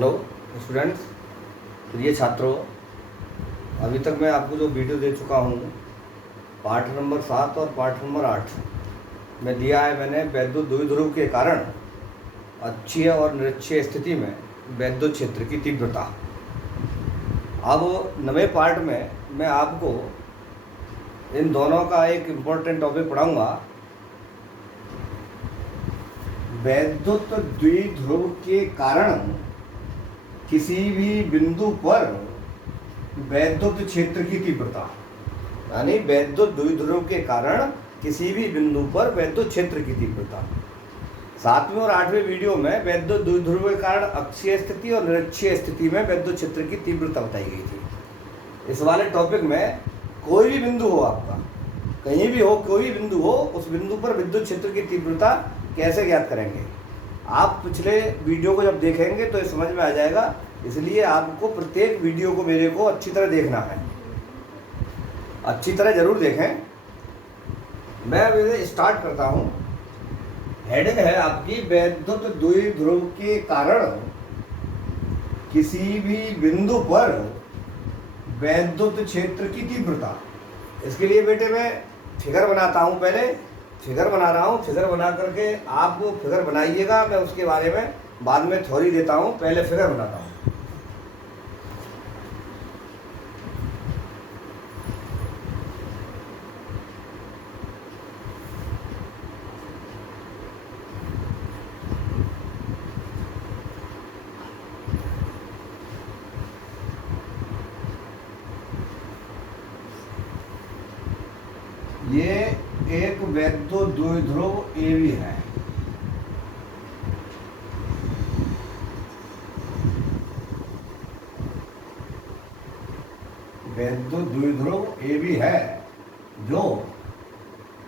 Hello students, प्रिय छात्रों। अभी तक मैं आपको जो वीडियो दे चुका हूँ पाठ नंबर 7 और पाठ नंबर 8 में दिया है मैंने वैद्युत द्विध्रुव के कारण अक्षीय और निरक्षीय स्थिति में वैद्युत क्षेत्र की तीव्रता। अब नवे पार्ट में मैं आपको इन दोनों का एक इम्पोर्टेंट टॉपिक पढ़ाऊँगा। वैद्युत द्विध्रुव के कारण किसी भी बिंदु पर वैद्युत क्षेत्र की तीव्रता, यानी वैद्युत द्विध्रुव के कारण किसी भी बिंदु पर वैद्युत क्षेत्र की तीव्रता। 7वें और 8वें वीडियो में वैद्युत द्विध्रुव के कारण अक्षीय स्थिति और निरक्षीय स्थिति में वैद्युत क्षेत्र की तीव्रता बताई गई थी। इस वाले टॉपिक में कोई भी बिंदु हो, आपका कहीं भी हो, कोई भी बिंदु हो, उस बिंदु पर विद्युत क्षेत्र की तीव्रता कैसे ज्ञात करेंगे। आप पिछले वीडियो को जब देखेंगे तो ये समझ में आ जाएगा, इसलिए आपको प्रत्येक वीडियो को मेरे को अच्छी तरह देखना है, अच्छी तरह जरूर देखें। मैं अभी स्टार्ट करता हूँ। हेडिंग है आपकी वैद्युत द्विध्रुव के कारण किसी भी बिंदु पर वैद्युत क्षेत्र की तीव्रता। इसके लिए बेटे मैं फिगर बनाता हूँ, पहले फिगर बना रहा हूँ। फिगर बना करके आप फिगर बनाइएगा, मैं उसके बारे में बाद में थ्योरी देता हूँ। पहले फिगर बनाता हूँ। ये एक वैद्युत द्विध्रुव AB है। वैद्युत द्विध्रुव AB है जो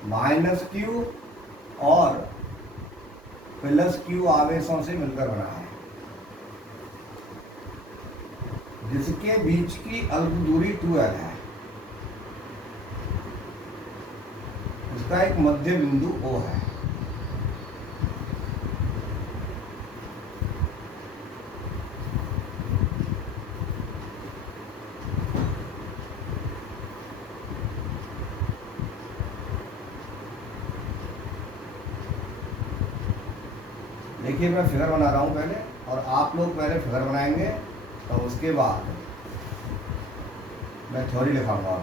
-Q और +Q आवेशों से मिलकर बना है, जिसके बीच की अल्प दूरी 2L है। इसका एक मध्य बिंदु O है। देखिए मैं फिगर बना रहा हूँ पहले, और आप लोग पहले फिगर बनाएंगे तो उसके बाद मैं थ्योरी लिखाऊंगा।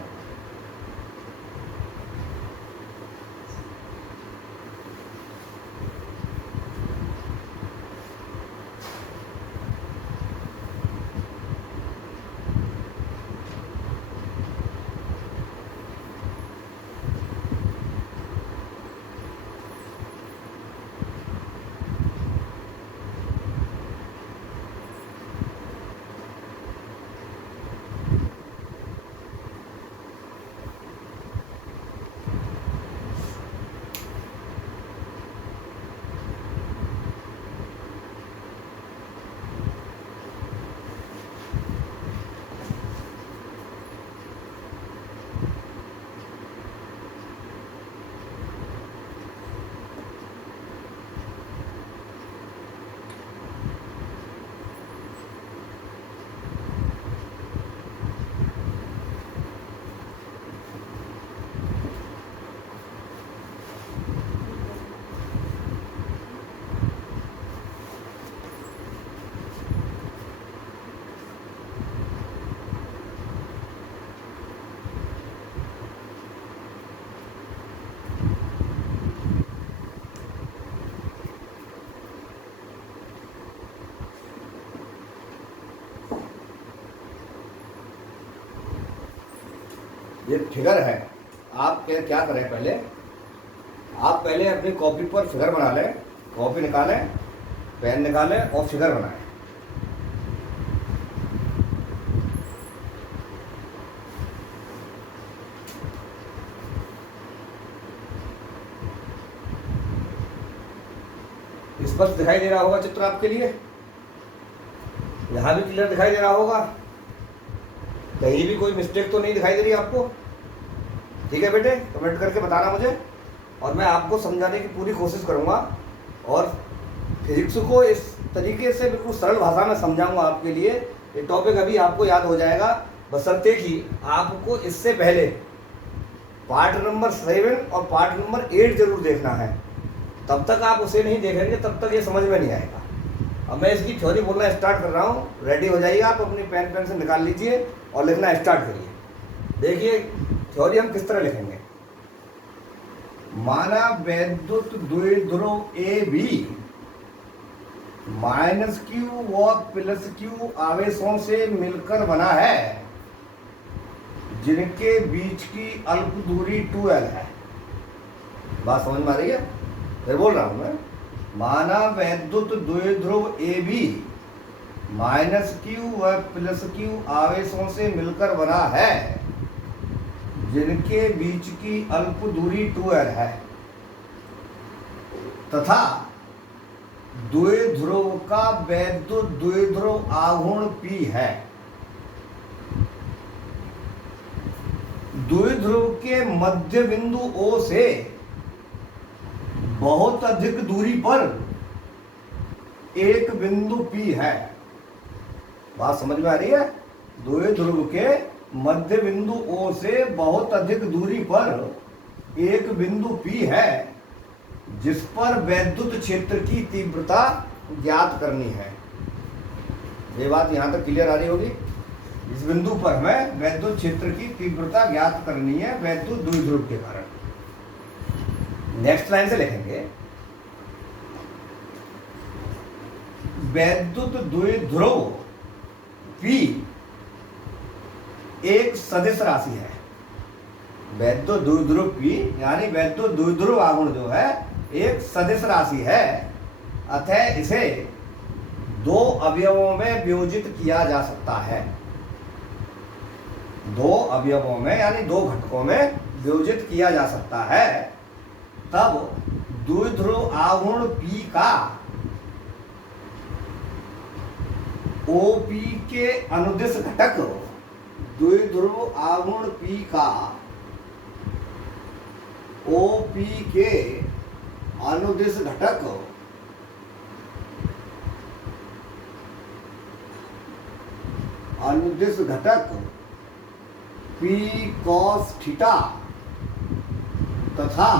ये फिगर है। आप क्या करें, पहले आप पहले अपनी कॉपी पर फिगर बना लें, कॉपी निकालें, पेन निकालें और फिगर बनाएं। स्पष्ट दिखाई दे रहा होगा चित्र आपके लिए, यहाँ भी क्लियर दिखाई दे रहा होगा, कहीं भी कोई मिस्टेक तो नहीं दिखाई दे रही आपको। ठीक है बेटे, कमेंट करके बताना मुझे, और मैं आपको समझाने की पूरी कोशिश करूँगा। और फिजिक्स को इस तरीके से बिल्कुल सरल भाषा में समझाऊंगा आपके लिए। ये टॉपिक अभी आपको याद हो जाएगा, बशर्ते कि आपको इससे पहले पार्ट नंबर 7 और पार्ट नंबर 8 जरूर देखना है। तब तक आप उसे नहीं देखेंगे तब तक ये समझ में नहीं आएगा। अब मैं इसकी थ्योरी बोलना स्टार्ट कर रहा हूँ, रेडी हो जाइए, आप अपनी पेन पेंसिल निकाल लीजिए और लिखना स्टार्ट करिए। देखिए थ्योरी हम किस तरह लिखेंगे। माना वैद्युत द्विध्रुव ए बी -q व +q आवेशों से मिलकर बना है, जिनके बीच की अल्प दूरी 2l है। बात समझ में आ रही है? फिर बोल रहा हूं मैं। माना वैद्युत द्विध्रुव ए बी -q व +q आवेशों से मिलकर बना है, जिनके बीच की अल्प दूरी 2l है, तथा द्विध्रुव का वैद्युत द्विध्रुव आघूर्ण P है। द्विध्रुव के मध्य बिंदु O से बहुत अधिक दूरी पर एक बिंदु P है। बात समझ में आ रही है? द्विध्रुव के मध्य बिंदु O से बहुत अधिक दूरी पर एक बिंदु P है, जिस पर वैद्युत क्षेत्र की तीव्रता ज्ञात करनी है। ये बात यहां तक क्लियर आ रही होगी। इस बिंदु पर हमें वैद्युत क्षेत्र की तीव्रता ज्ञात करनी है वैद्युत द्विध्रुव के कारण। नेक्स्ट लाइन से लिखेंगे, वैद्युत द्विध्रुव P एक सदिश राशि है। वैद्युत द्विध्रुव P यानी वैद्युत द्विध्रुव आघूर्ण जो है एक सदिश राशि है, अतः इसे दो अवयवों में वियोजित किया जा सकता है। दो अवयवों में यानी दो घटकों में वियोजित किया जा सकता है। तब द्विध्रुव आघूर्ण P का OP के अनुदिश घटक, द्विध्रुव आघूर्ण P का OP के अनुदिश घटक P cos थीटा तथा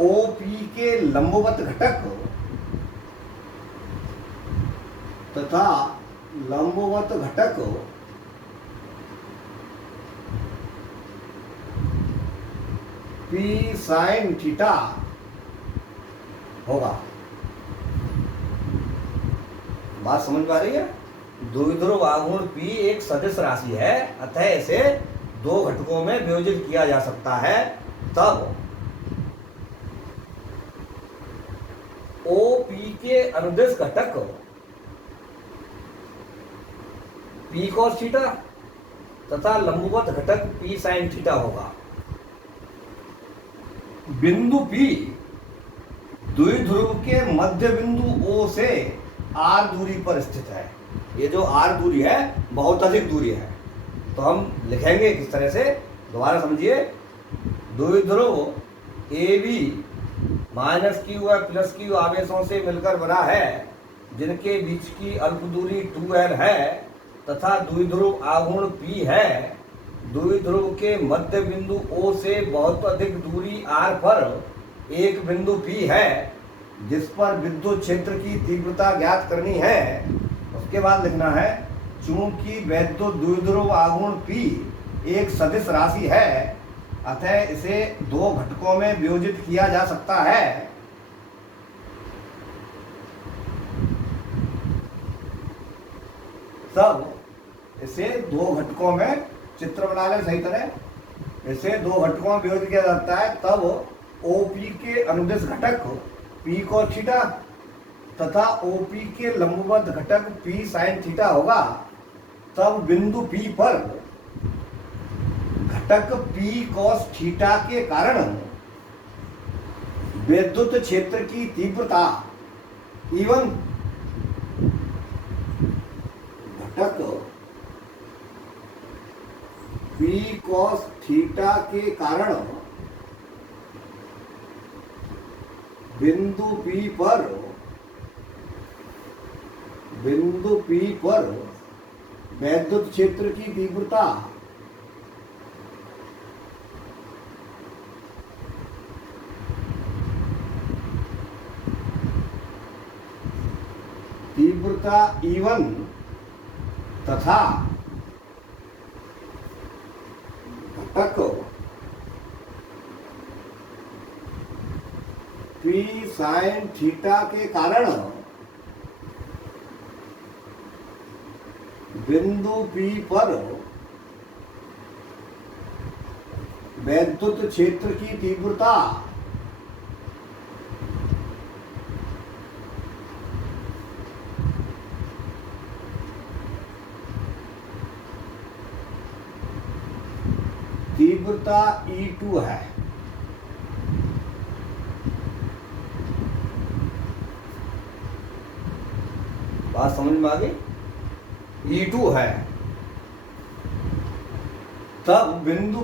OP के लंबवत घटक P sin थीटा होगा। बात समझ में आ रही है? द्विध्रुव आघूर्ण P एक सदिश राशि है, अतः इसे दो घटकों में वियोजित किया जा सकता है। तब OP के अनुदिश घटक P cos थीटा तथा लंबवत घटक P sin थीटा होगा। बिंदु P द्विध्रुव के मध्य बिंदु O से R दूरी पर स्थित है। ये जो R दूरी है बहुत अधिक दूरी है, तो हम लिखेंगे किस तरह से, दोबारा समझिए। द्विध्रुव AB -q व +q आवेशों से मिलकर बना है, जिनके बीच की अल्प दूरी 2l है, तथा द्विध्रुव आघूर्ण P है। द्विध्रुव के मध्य बिंदु O से बहुत अधिक दूरी R पर एक बिंदु P है, जिस पर विद्युत क्षेत्र की तीव्रता ज्ञात करनी है। उसके बाद लिखना है, चूंकि वैद्युत द्विध्रुव आघूर्ण P एक सदिश राशि है, अतः इसे दो घटकों में वियोजित किया जा सकता है। तब इसे दो घटकों में, चित्र बना लें सही तरह, इसे दो घटकों में वियोजित किया जाता है। तब OP के अनुदिश घटक P cos थीटा तथा OP के लंबवत घटक P sin थीटा होगा। तब बिंदु P पर घटक P cos थीटा के कारण विद्युत क्षेत्र की तीव्रता एवं घटक P cos थीटा के कारण बिंदु P पर वैद्युत क्षेत्र की तीव्रता E1 तथा घटक P sin थीटा के कारण बिंदु P पर वैद्युत क्षेत्र की तीव्रता E2 है। बात समझ में आ गई? E2 है। तब बिंदु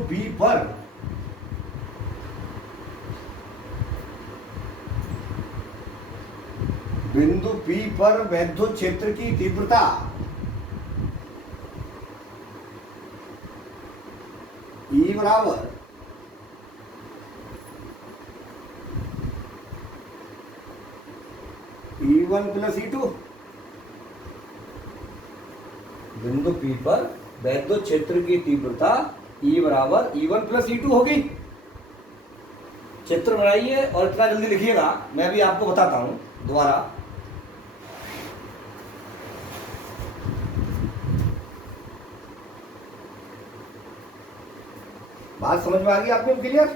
P पर वैद्युत क्षेत्र की तीव्रता E बराबर E1 प्लस E2। बिंदु P पर वैद्युत क्षेत्र की तीव्रता E बराबर E1 प्लस E2 होगी। चित्र बनाइए और इतना जल्दी लिखिएगा, मैं भी आपको बताता हूं दोबारा। बात समझ में आ गई आपको? क्लियर?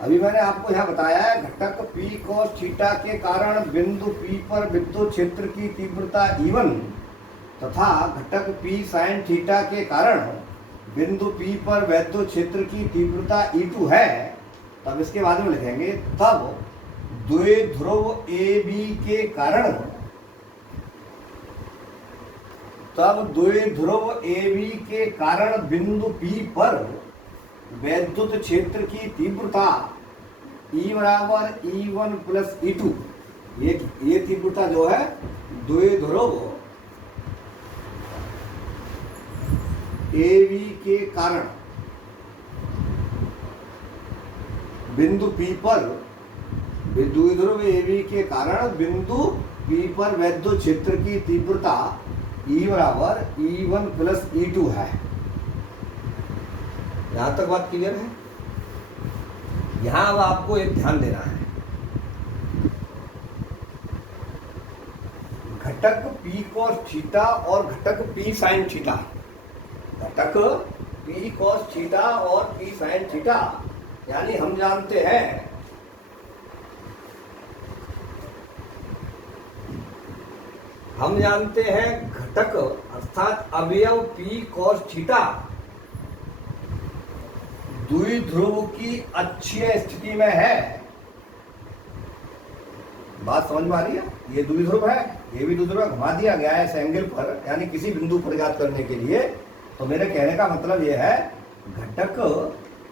अभी मैंने आपको यहाँ बताया है घटक P cos थीटा के कारण बिंदु P पर विद्युत क्षेत्र की तीव्रता E1 तथा घटक P sin थीटा के कारण बिंदु P पर वैद्युत क्षेत्र की तीव्रता E2 है। तब इसके बाद में लिखेंगे तब द्विध्रुव AB के कारण बिंदु P पर वैद्युत क्षेत्र की तीव्रता E बराबर E1 प्लस E2। ये तीव्रता जो है द्विध्रुव AB के कारण बिंदु P पर द्विध्रुव AB के कारण बिंदु P पर वैद्युत क्षेत्र की तीव्रता E बराबर E1 प्लस E2 है। यहां तक बात क्लियर है? यहां अब आपको एक ध्यान देना है, घटक P cos थीटा और घटक P sin थीटा, घटक P cos थीटा और P sin थीटा, यानी हम जानते हैं घटक अर्थात अवयव P cos थीटा द्विध्रुव की अक्षीय स्थिति में है। बात समझ में आ रही है? ये द्विध्रुव है, ये भी द्विध्रुव घुमा दिया गया है इस एंगल पर, यानी किसी बिंदु पर ज्ञात करने के लिए। तो मेरे कहने का मतलब ये है घटक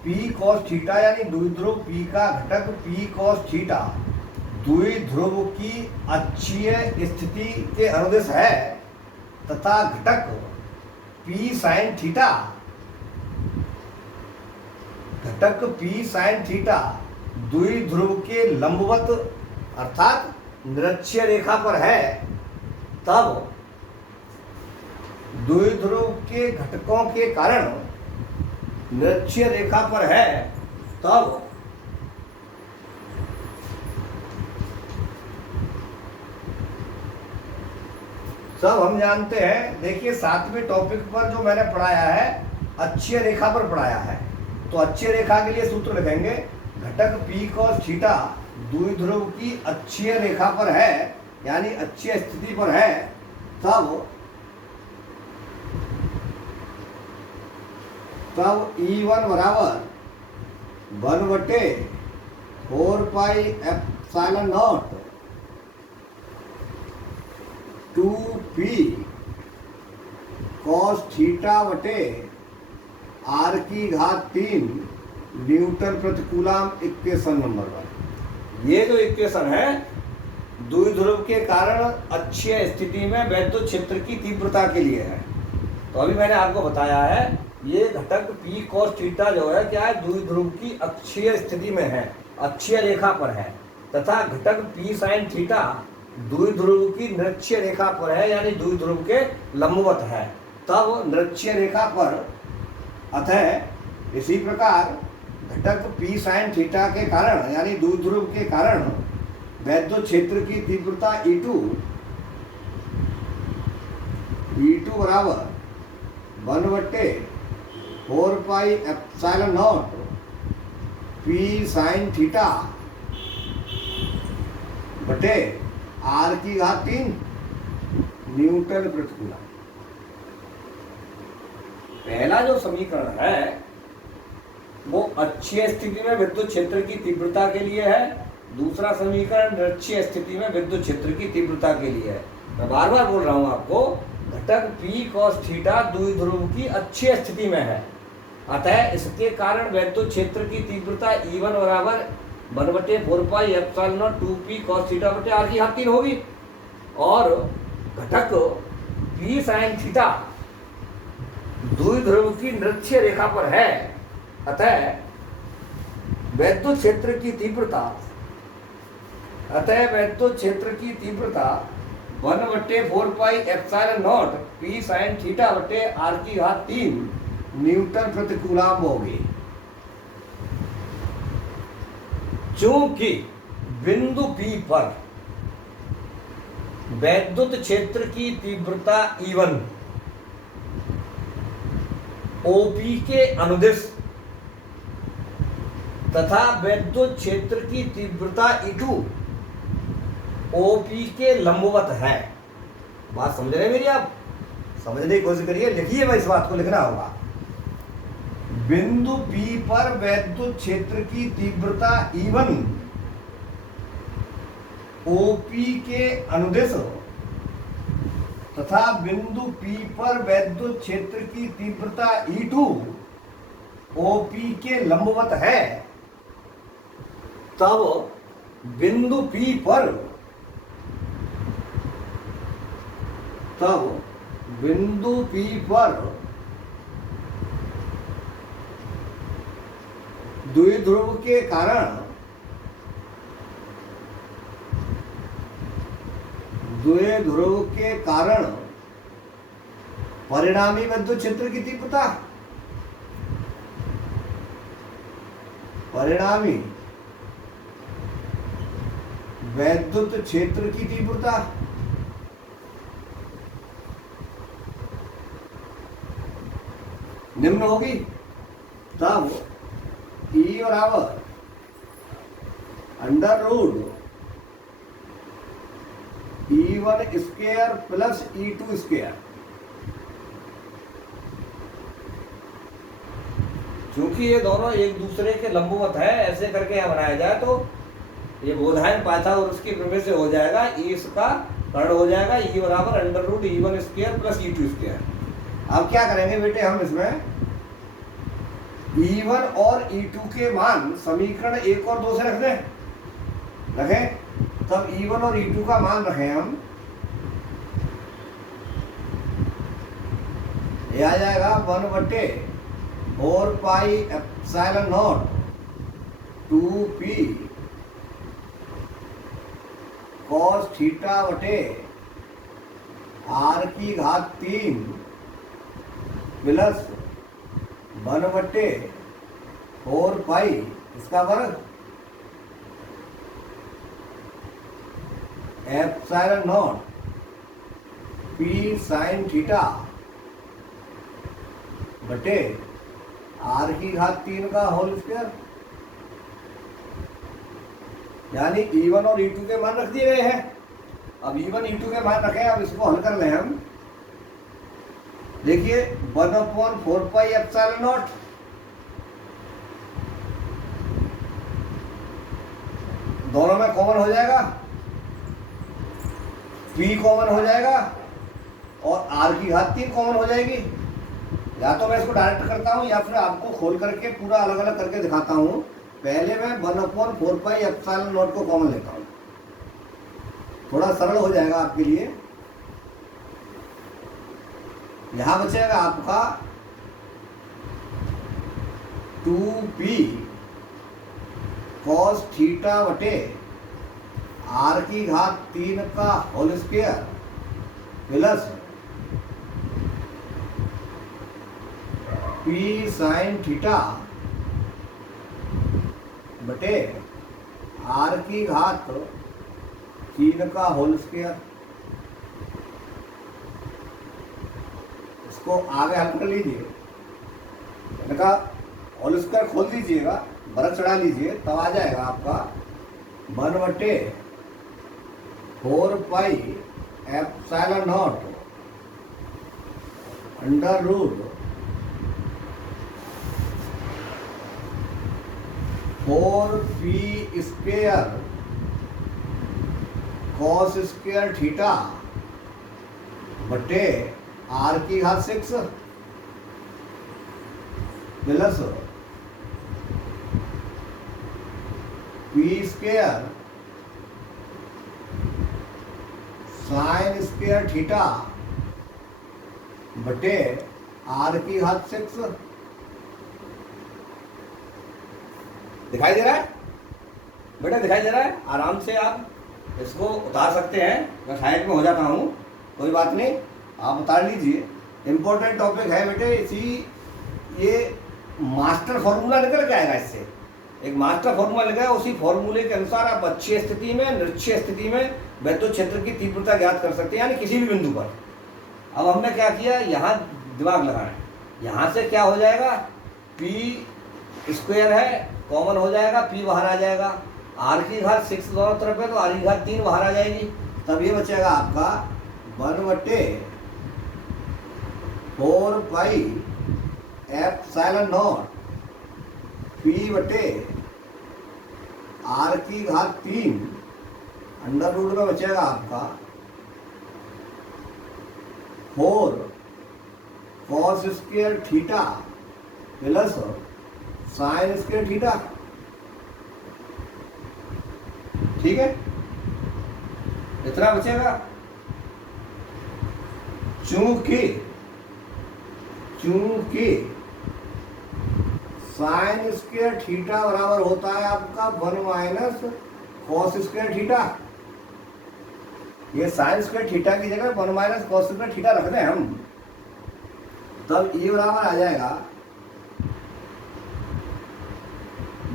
P cos थीटा यानी द्विध्रुव P का घटक P cos थीटा द्विध्रुव की अक्षीय स्थिति के अनुदिश है तथा घटक P sin थीटा द्विध्रुव के लंबवत अर्थात निरक्षीय रेखा पर है। तब द्विध्रुव के घटकों के कारण निरक्षीय रेखा पर है, तब हम जानते हैं। देखिए 7वें टॉपिक पर जो मैंने पढ़ाया है अक्षीय रेखा पर पढ़ाया है, तो अक्षीय रेखा के लिए सूत्र लिखेंगे घटक P cos थीटा द्विध्रुव की अक्षीय रेखा पर है यानी अक्षीय स्थिति पर है, तब E1 बराबर 1/4 pi epsilon not 2P cos theta बटे R की घात 3 न्यूटन प्रति कूलम इक्वेशन नंबर 1। ये जो इक्वेशन है द्विध्रुव के कारण अक्षीय स्थिति में वैद्युत क्षेत्र की तीव्रता के लिए है। तो अभी मैंने आपको बताया है ये घटक P cos थीटा जो है क्या है, द्विध्रुव की अक्षीय स्थिति में है, अक्षीय रेखा पर है, तथा घटक P sin थीटा द्विध्रुव की निरक्षीय रेखा पर है, यानी द्विध्रुव के लंबवत है। तब निरक्षीय रेखा पर अतः इसी प्रकार घटक P sin थीटा के कारण यानी द्विध्रुव के कारण वैद्युत क्षेत्र की तीव्रता E2 बराबर 1/4 pi epsilon not P sin theta बटे R की घात 3 न्यूटन प्रति कूलम। पहला जो समीकरण है वो अक्षीय स्थिति में विद्युत क्षेत्र की तीव्रता के लिए है, दूसरा समीकरण निरक्षीय स्थिति में विद्युत क्षेत्र की तीव्रता के लिए है। मैं बार बार बोल रहा हूं आपको, घटक P cos थीटा द्विध्रुव की अक्षीय स्थिति में है, अतः इसके कारण वैद्युत क्षेत्र की तीव्रता E1 बराबर 1/4 pi epsilon not 2P cos theta बटे R की घात 3 होगी। और घटक P sin थीटा द्विध्रुव की निरक्षीय रेखा पर है, अतः वैद्युत क्षेत्र की तीव्रता 1/4 pi epsilon not P sin theta बटे R की घात 3 न्यूटन प्रति कूलम होगी। चूंकि बिंदु P पर वैद्युत क्षेत्र की तीव्रता E1 OP के अनुदिश तथा वैद्युत क्षेत्र की तीव्रता E2 OP के लंबवत है। बात समझ रहे हैं मेरी? आप समझने की कोशिश करिए, लिखिए, भाई इस बात को लिखना होगा। बिंदु P पर वैद्युत क्षेत्र की तीव्रता E1 OP के अनुदिश तथा बिंदु P पर वैद्युत क्षेत्र की तीव्रता E2 OP के लंबवत है। तब बिंदु P पर द्विध्रुव के कारण परिणामी विद्युत क्षेत्र की तीव्रता वैद्युत क्षेत्र की तीव्रता निम्न होगी। तब E बराबर √ E1 square plus E2 square. चूंकि ये दोनों एक दूसरे के लंबवत है, ऐसे करके यह बनाया जाए तो ये बोधायन पाइथागोरस की प्रमेय से हो जाएगा। E इसका कर्ण हो जाएगा, E बराबर √ E1 square plus E2 square. अब क्या करेंगे बेटे, हम इसमें E1 और E2 के मान समीकरण 1 और 2 से रखें। तब E1 और E2 का मान रखें हम, ये आ जाएगा 1/4 pi epsilon not 2P cos theta बटे R की घात 3 प्लस 1/4 पाई इसका वर्ग epsilon not P sin theta बटे R की घात 3 का होल स्क्वायर। यानी E1 और E2 के मान रख दिए गए हैं। अब E1 E2 के मान रखें, अब इसको हल कर लें हम। देखिए 1/4 पाई एप्सिलॉन नॉट दोनों में कॉमन हो जाएगा, P कॉमन हो जाएगा और R की घात 3 कॉमन हो जाएगी। या तो मैं इसको डायरेक्ट करता हूं या फिर आपको खोल करके पूरा अलग अलग करके दिखाता हूं। पहले मैं 1/4πε0 को कॉमन लेता हूँ, थोड़ा सरल हो जाएगा आपके लिए। यहां बचेगा आपका 2p cos थीटा बटे r³ का whole square plus p sin theta बटे r³ का होल स्क्वायर। इसको आगे हल कर लीजिए, इनका होल स्क्वायर खोल दीजिएगा, बरक चढ़ा लीजिए, तब आ जाएगा आपका 1/4πε0 under root 4p² cos square theta बटे r³ plus p² sin square theta बटे r³। दिखाई दे रहा है बेटा? दिखाई दे रहा है? आराम से आप इसको उतार सकते हैं, मैं साइड में हो जाता हूँ, कोई बात नहीं, आप उतार लीजिए। इम्पोर्टेंट टॉपिक है बेटे, इसी ये मास्टर फॉर्मूला निकल के आएगा, इससे एक मास्टर फॉर्मूला निकलेगा, उसी फॉर्मूले के अनुसार आप अक्षीय स्थिति में, निरक्षीय स्थिति में विद्युत क्षेत्र की तीव्रता ज्ञात कर सकते हैं, यानी किसी भी बिंदु पर। अब हमने क्या किया, यहाँ दिमाग लगाना है, यहाँ से क्या हो जाएगा, p² है, कॉमन हो जाएगा, p बाहर आ जाएगा, r⁻6 दोनों तरफ है तो r⁻3 बाहर आ जाएगी, तब ये बचेगा आपका 1/4πε0 p बटे r⁻3 अंडर रूट में बचेगा आपका 4 cos square theta plus sin square theta. ठीक है, इतना बचेगा। चूंकि sin स्क्वायर थीटा बराबर होता है आपका 1 - cos स्क्वायर थीटा, ये sin स्क्वायर थीटा की जगह 1 - cos स्क्वायर थीटा रख दें हम, तब ये बराबर आ जाएगा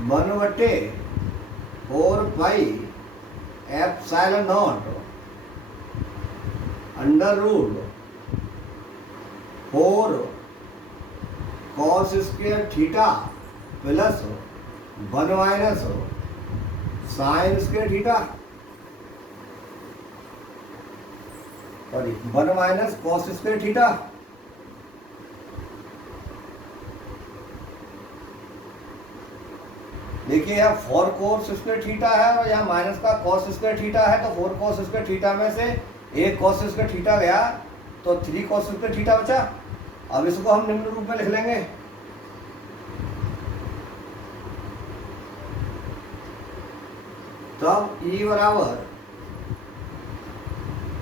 1/4πε0 under root 4 cos square theta plus 1 - sin square theta, sorry 1 - cos square theta. देखिए यहाँ 4 cos स्क्वायर थीटा है और यहाँ माइनस का cos स्क्वायर थीटा है, तो 4 cos स्क्वायर थीटा में से एक cos स्क्वायर थीटा गया तो 3 cos स्क्वायर थीटा बचा। अब इसको हम निम्न रूप में लिख लेंगे, तब E बराबर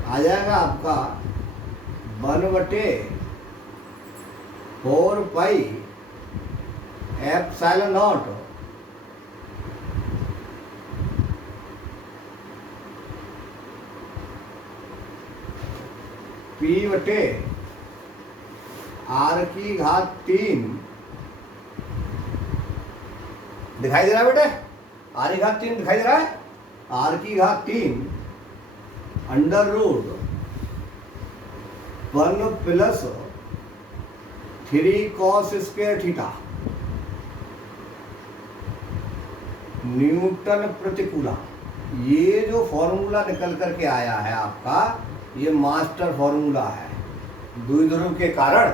आ जाएगा आपका 1/4πε0 p बटे r⁻3। दिखाई दे रहा है बेटे? r⁻3 दिखाई दे रहा है? r⁻3 under root 1 plus 3 cos square theta newton प्रतिकूला। ये जो फॉर्मूला निकल करके आया है आपका, ये मास्टर फॉर्मूला है। द्विध्रुव के कारण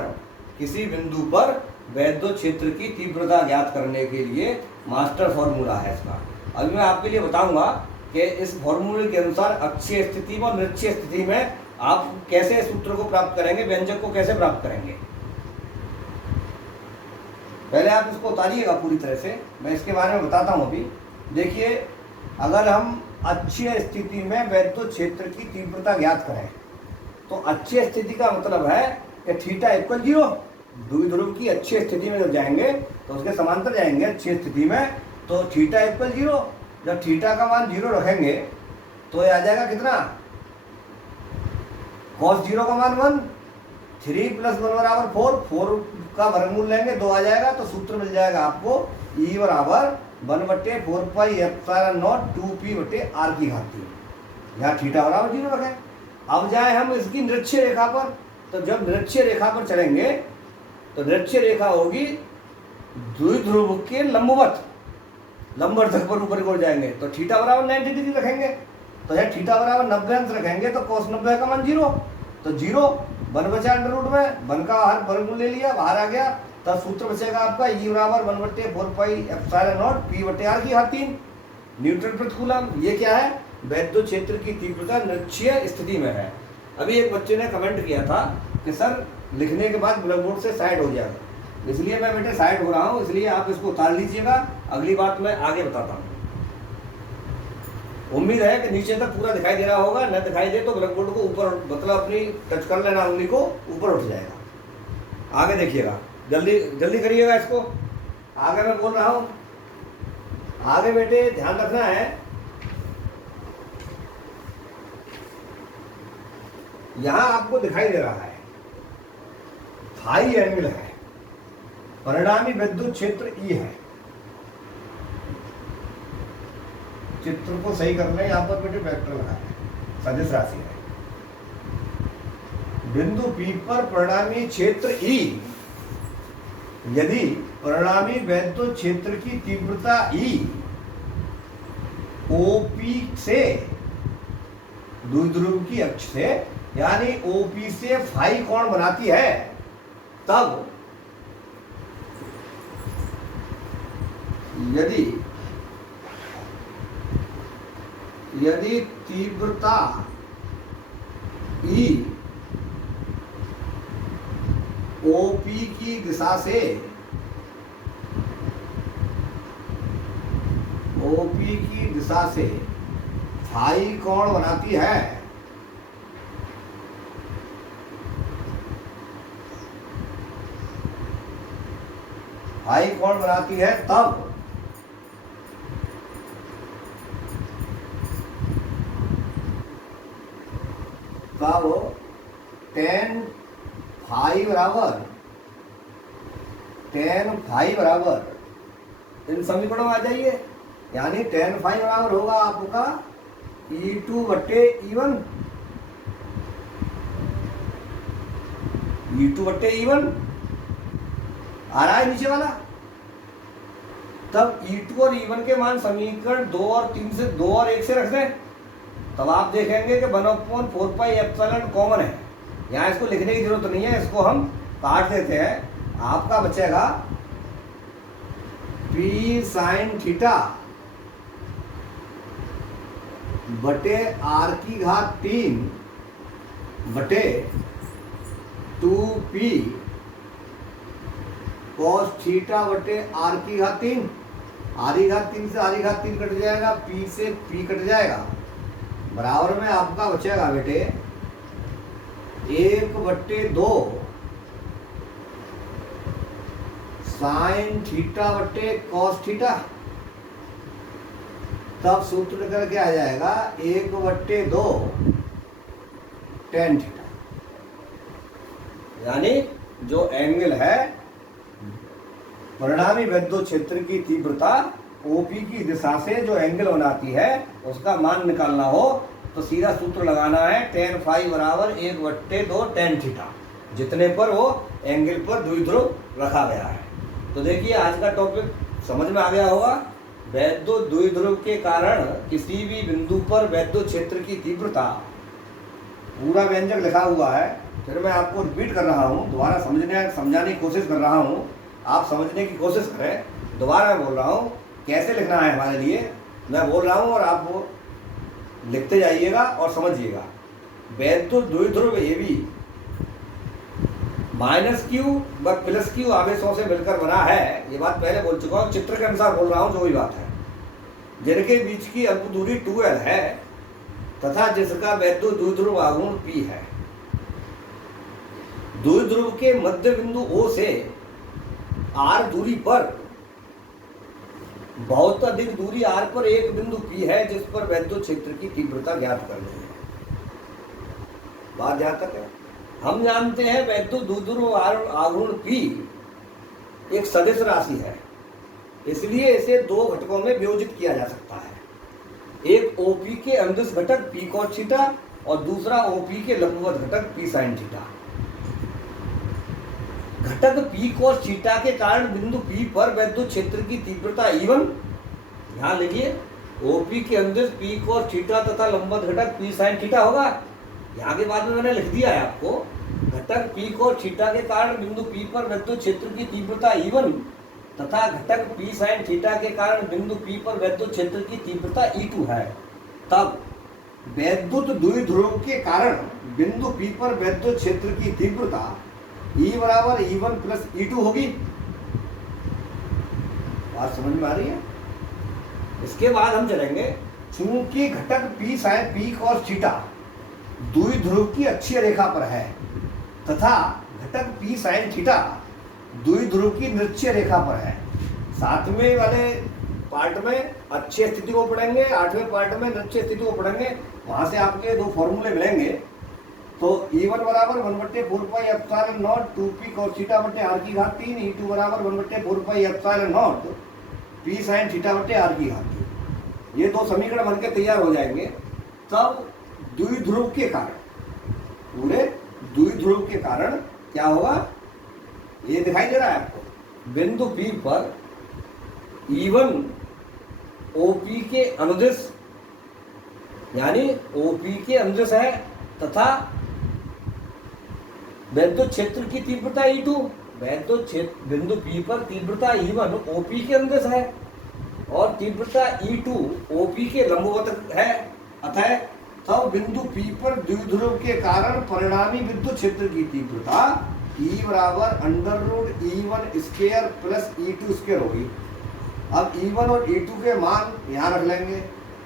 किसी बिंदु पर वैद्युत क्षेत्र की तीव्रता ज्ञात करने के लिए मास्टर फॉर्मूला है इसका। अभी मैं आपके लिए बताऊंगा कि इस फॉर्मूले के अनुसार अक्षीय स्थिति में और निरक्षीय स्थिति में आप कैसे सूत्र को प्राप्त करेंगे, व्यंजक को कैसे प्राप्त करेंगे। पहले आप इसको उतारिएगा पूरी तरह से, मैं इसके बारे में बताता हूँ अभी। देखिए, अगर हम अच्छी स्थिति में वैद्युत क्षेत्र की तीव्रता ज्ञात करें तो अच्छी स्थिति का मतलब है कि थीटा इक्वल 0। द्विध्रुव की अच्छी स्थिति में जब जाएंगे तो उसके समांतर जाएंगे अच्छी स्थिति में, तो थीटा इक्वल 0। जब थीटा का मान 0 रखेंगे तो ये आ जाएगा कितना, cos 0 का मान 1, 3 + 1 बराबर 4, 4 का वर्गमूल लेंगे 2 आ जाएगा, तो सूत्र मिल जाएगा आपको E बराबर 1/4 पाई एप्सिलॉन नॉट 2p/r³। यहाँ थीटा बराबर 0 रखें। अब जाए हम इसकी निरक्षीय रेखा पर, तो जब निरक्षीय रेखा पर चलेंगे तो निरक्षीय रेखा होगी द्विध्रुव के लंबवत, लंबवर्धक पर ऊपर की ओर जाएंगे तो थीटा बराबर 90 डिग्री रखेंगे। तो यहाँ थीटा बराबर 90 अंश रखेंगे तो cos 90 का मान 0, तो 0 1 बचा अंडर रूट में, 1 का बाहर वर्गमूल ले लिया, बाहर आ गया, तब सूत्र बचेगा आपका E बराबर 1/4 pi epsilon not p/r³। Newton प्रति कूलम। ये क्या है, वैद्युत क्षेत्र की तीव्रता निरक्षीय स्थिति में है। अभी एक बच्चे ने कमेंट किया था कि सर लिखने के बाद ब्लैक बोर्ड से साइड हो जाएगा, इसलिए मैं बेटे साइड हो रहा हूँ, इसलिए आप इसको उतार लीजिएगा, अगली बात मैं आगे बताता हूँ। उम्मीद है कि नीचे तक पूरा दिखाई दे रहा होगा, न दिखाई दे तो ब्लैक बोर्ड को ऊपर मतलब अपनी टच कर लेना, उंगली को ऊपर उठ जाएगा। आगे देखिएगा, जल्दी जल्दी करिएगा इसको। आगे मैं बोल रहा हूँ, आगे बेटे ध्यान रखना है, यहां आपको दिखाई दे रहा है हाई एंगल है, परिणामी विद्युत क्षेत्र E है। चित्र को सही कर लें, यहां पर बेटे वेक्टर लगा है, सदिश राशि है। बिंदु P पर परिणामी क्षेत्र E, यदि परिणामी वैद्युत क्षेत्र की तीव्रता E OP से द्विध्रुव की अक्ष से यानी OP से फाई कोण बनाती है, तब यदि तीव्रता E OP की दिशा से फाई कोण बनाती है, तब tan फाई बराबर इन समीकरणों में आ जाइए, यानी tan फाई बराबर होगा आपका E2/E1, E2/E1 आ रहा है नीचे वाला। तब E2 और E1 के मान समीकरण 2 और 3 से 2 और 1 से रख दें, तब आप देखेंगे कि 1/4 पाई एप्सिलॉन कॉमन है। यहाँ इसको लिखने की जरूरत नहीं है, इसको हम काट देते हैं। आपका बचेगा P sin थीटा बटे r³ बटे 2p cos थीटा बटे r³ r³ से r³ कट जाएगा, p से p कट जाएगा, बराबर में आपका बचेगा बेटे 1/2 साइन थीटा बटे कॉस थीटा। तब सूत्र निकल के आ जाएगा 1/2 tan थीटा। यानी जो एंगल है परिणामी विद्युत क्षेत्र की तीव्रता OP की दिशा से जो एंगल बनाती है उसका मान निकालना हो तो सीधा सूत्र लगाना है tan फाई बराबर 1/2 tan थीटा, जितने पर वो एंगल पर द्विध्रुव रखा गया है। तो देखिए आज का टॉपिक समझ में आ गया होगा। वैद्युत द्विध्रुव के कारण किसी भी बिंदु पर वैद्युत क्षेत्र की तीव्रता, पूरा व्यंजक लिखा हुआ है, फिर मैं आपको रिपीट कर रहा हूँ, दोबारा समझाने की कोशिश कर रहा हूँ, आप समझने की कोशिश करें। दोबारा बोल रहा हूँ कैसे लिखना है हमारे लिए, मैं बोल रहा हूँ और आप वो लिखते जाइएगा और समझिएगा। वैद्युत द्विध्रुव AB माइनस क्यू व प्लस क्यू आवेशों से मिलकर बना है, ये बात पहले बोल चुका हूँ, चित्र के अनुसार बोल रहा हूँ जो भी बात है, जिनके बीच की अल्प दूरी 2l है तथा जिसका वैद्युत द्विध्रुव आघूर्ण P है। द्विध्रुव के मध्य बिंदु O से R दूरी पर, बहुत अधिक दूरी R पर एक बिंदु P है जिस पर वैद्युत क्षेत्र की तीव्रता ज्ञात करनी है। बात ध्यान तक है। हम जानते हैं वैद्युत द्विध्रुव आघूर्ण P एक सदिश राशि है, इसलिए इसे दो घटकों में वियोजित किया जा सकता है। एक OP के अनुदिश घटक P cos थीटा और दूसरा OP के लंबवत घटक P sin थीटा। घटक P cos थीटा के कारण बिंदु P पर वैद्युत क्षेत्र की तीव्रता E1, ध्यान लिखिए, OP के अनुदिश P cos थीटा तथा लंबवत घटक P sin थीटा होगा। यहाँ के बाद में मैंने लिख दिया है आपको, घटक P cos थीटा के कारण बिंदु P पर वैद्युत क्षेत्र की तीव्रता E1 तथा घटक P sin थीटा के कारण बिंदु P पर वैद्युत क्षेत्र की तीव्रता E2 है। तब वैद्युत द्विध्रुव के कारण बिंदु P पर वैद्युत क्षेत्र की तीव्रता E बराबर E1 प्लस E2 होगी। बात समझ में आ रही है? इसके बाद हम चलेंगे, चूंकि घटक P cos थीटा द्विध्रुव की अक्षीय रेखा पर है तथा घटक P sin थीटा द्विध्रुव की निरक्षीय रेखा पर है। 7वें वाले पार्ट में अक्षीय स्थिति को पढ़ेंगे, 8वें पार्ट में निरक्षीय स्थिति को पढ़ेंगे। वहां से आपके दो फॉर्मूले मिलेंगे। तो E1 बराबर 1/4 pi epsilon not 2P cos theta बटे R की घात 3, E2 बराबर 1/4 pi epsilon not P sin theta बटे R की घात 3। ये दो समीकरण बनकर तैयार हो जाएंगे। तब द्विध्रुव के कारण, पूरे द्विध्रुव के कारण क्या होगा, ये दिखाई दे रहा है आपको। बिंदु P पर E1 OP के अनुदिश, यानी OP के अनुदिश है तथा वैद्युत क्षेत्र की तीव्रता E2, वैद्युत क्षेत्र बिंदु P पर तीव्रता E1 OP के अनुदिश है और तीव्रता E2 OP के लंबवत है। अतः तब बिंदु P पर द्विध्रुव के कारण परिणामी विद्युत क्षेत्र की तीव्रता E बराबर √E1 square plus E2 square होगी। अब E1 और E2 के मान यहाँ रख लेंगे,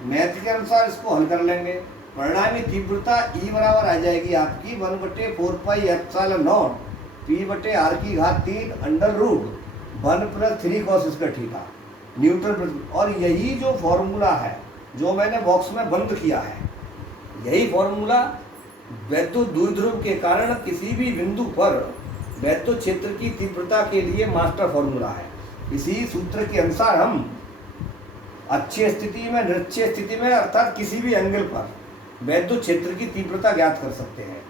मैथ के अनुसार इसको हल कर लेंगे। परिणामी तीव्रता E बराबर आ जाएगी आपकी 1/4 पाई एप्सिलॉन नॉट P बटे R की घात 3 √1 + 3 cos स्क्वायर थीटा न्यूटन। और यही जो फॉर्मूला है जो मैंने बॉक्स में बंद किया है, यही फॉर्मूला वैद्युत द्विध्रुव के कारण किसी भी बिंदु पर वैद्युत क्षेत्र की तीव्रता के लिए मास्टर फॉर्मूला है। इसी सूत्र के अनुसार हम अक्षीय स्थिति में, निरक्षीय स्थिति में, अर्थात किसी भी एंगल पर वैद्युत क्षेत्र की तीव्रता ज्ञात कर सकते हैं।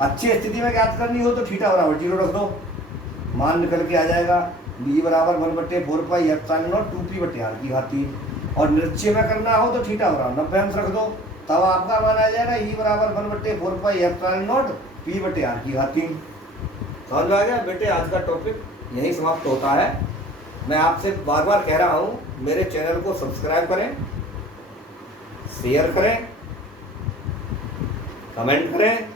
अक्षीय स्थिति में ज्ञात करनी हो तो थीटा बराबर 0 रख दो, मान निकल के आ जाएगा। B बराबर 1/4 पाई एप्सिलॉन नॉट 2P बटे R की घात 3। और निरक्षीय में करना हो तो थीटा बराबर 90 अंश रख दो, तब आपका मान आ जाएगा E बराबर 1/4 पाई एप्सिलॉन नॉट P बटे R की घात 3। समझ में आ गया बेटे? आज का टॉपिक यही समाप्त होता है। मैं आपसे बार बार कह रहा हूँ, मेरे चैनल को सब्सक्राइब करें, शेयर करें, कमेंट करें,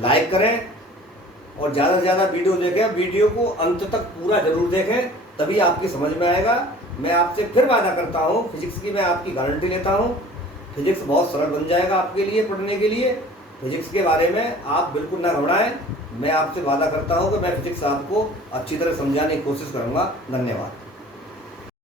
लाइक करें और ज़्यादा से ज़्यादा वीडियो देखें। वीडियो को अंत तक पूरा जरूर देखें, तभी आपकी समझ में आएगा। मैं आपसे फिर वादा करता हूँ, फिजिक्स की मैं आपकी गारंटी लेता हूँ, फिजिक्स बहुत सरल बन जाएगा आपके लिए पढ़ने के लिए। फिजिक्स के बारे में आप बिल्कुल ना घबराएं। मैं आपसे वादा करता हूँ कि मैं फिजिक्स आपको अच्छी तरह समझाने की कोशिश करूँगा। धन्यवाद।